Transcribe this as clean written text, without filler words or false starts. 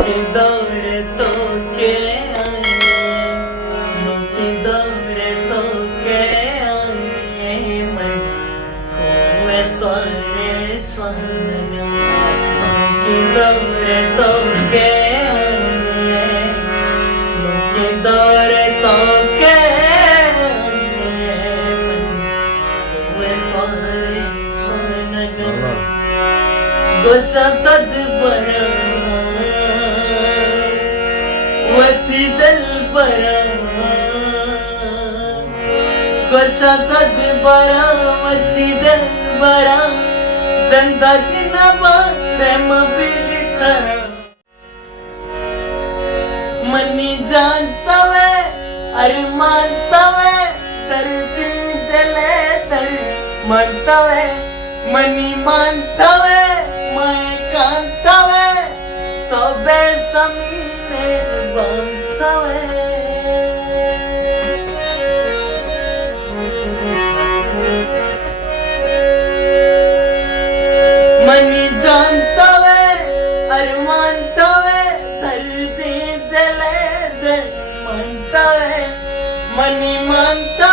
के दौरे तो के के दौरे तो के मन को स्वारे स्वान के दौरे तो के दौरे तो के मन को स्वारे स्वान गोसा सद बरा वती दल बरा गोसा सद बरा वती दल बरा जिंदगी नबा प्रेम बिलितरा मनी जानता वे अरमानता वे दर्द दिले दर मानता वे मनी मानता वे मैं कांता वे सोबे समीने बांधता वे मनी जानता वे अरमानता वे दर्द दिले दर मानता वे मनी मानता